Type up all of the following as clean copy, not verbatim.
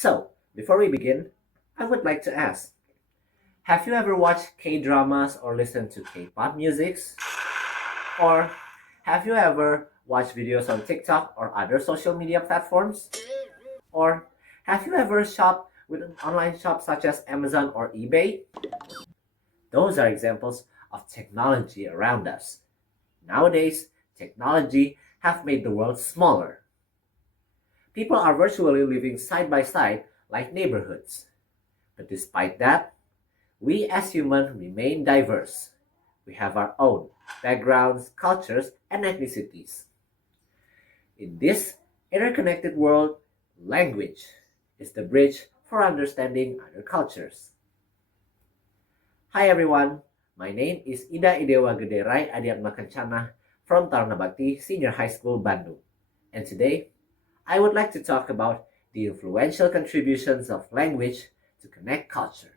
So, before we begin, I would like to ask, have you ever watched K-dramas or listened to K-pop musics? Or have you ever watched videos on TikTok or other social media platforms? Or have you ever shopped with an online shop such as Amazon or eBay? Those are examples of technology around us. Nowadays, technology have made the world smaller. People are virtually living side by side like neighborhoods. But despite that, we as humans remain diverse. We have our own backgrounds, cultures, and ethnicities. In this interconnected world, language is the bridge for understanding other cultures. Hi everyone, my name is Dewa Gede Adhyatma Kancana from TARUNA BAKTI Senior High School, Bandung. And today, I would like to talk about the influential contributions of language to connect culture.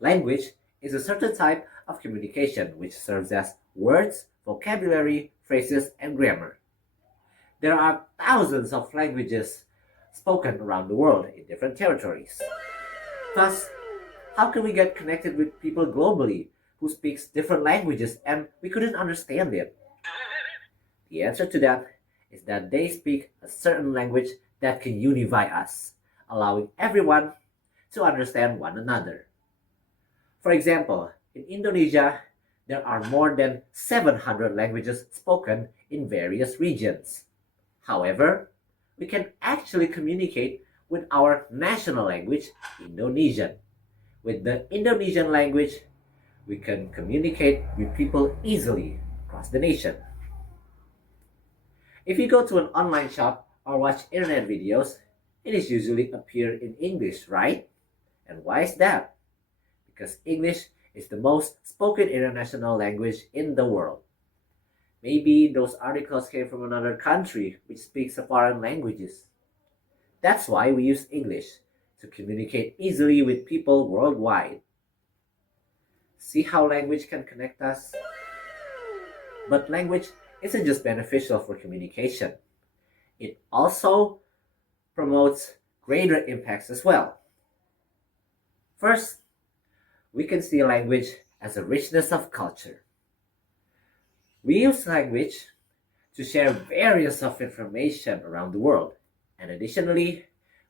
Language is a certain type of communication which serves as words, vocabulary, phrases, and grammar. There are thousands of languages spoken around the world in different territories. Thus, how can we get connected with people globally who speaks different languages and we couldn't understand it? The answer to that is that they speak a certain language that can unify us, allowing everyone to understand one another. For example, in Indonesia, there are more than 700 languages spoken in various regions. However, we can actually communicate with our national language, Indonesian. With the Indonesian language, we can communicate with people easily across the nation. If you go to an online shop or watch internet videos, it is usually appear in English, right? And why is that? Because English is the most spoken international language in the world. Maybe those articles came from another country which speaks foreign languages. That's why we use English, to communicate easily with people worldwide. See how language can connect us? But language isn't just beneficial for communication. It also promotes greater impacts as well. First, we can see language as a richness of culture. We use language to share various of information around the world, and additionally,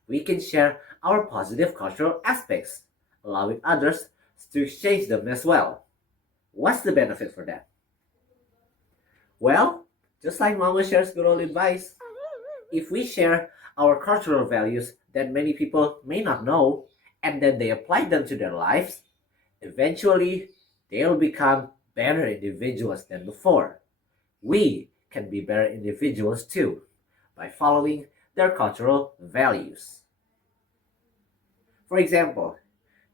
we can share our positive cultural aspects, allowing others to exchange them as well. What's the benefit for that? Well, just like Mama shares good old advice, if we share our cultural values that many people may not know, and then they apply them to their lives, eventually they'll become better individuals than before. We can be better individuals too by following their cultural values. For example,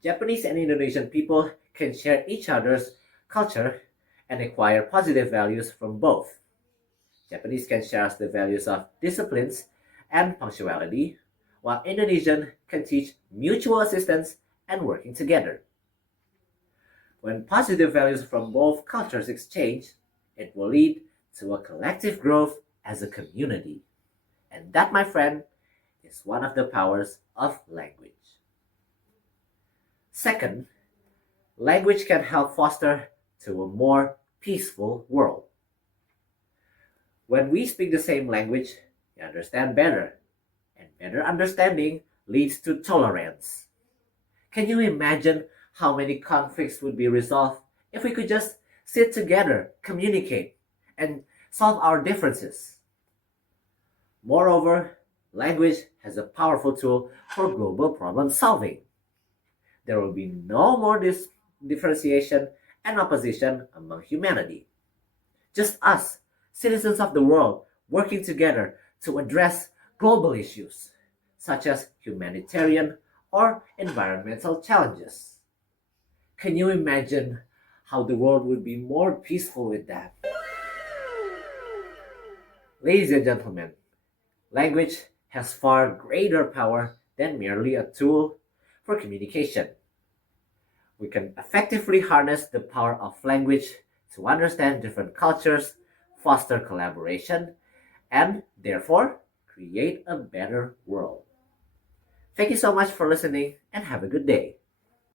Japanese and Indonesian people can share each other's culture and acquire positive values from both. Japanese can share us the values of disciplines and punctuality, while Indonesian can teach mutual assistance and working together. When positive values from both cultures exchange, it will lead to a collective growth as a community. And that, my friend, is one of the powers of language. Second, language can help foster to a more peaceful world. When we speak the same language, we understand better, and better understanding leads to tolerance. Can you imagine how many conflicts would be resolved if we could just sit together, communicate, and solve our differences? Moreover, language has a powerful tool for global problem solving. There will be no more differentiation and opposition among humanity. Just us, citizens of the world, working together to address global issues, such as humanitarian or environmental challenges. Can you imagine how the world would be more peaceful with that? Ladies and gentlemen, language has far greater power than merely a tool for communication. We can effectively harness the power of language to understand different cultures, foster collaboration, and therefore create a better world. Thank you so much for listening and have a good day.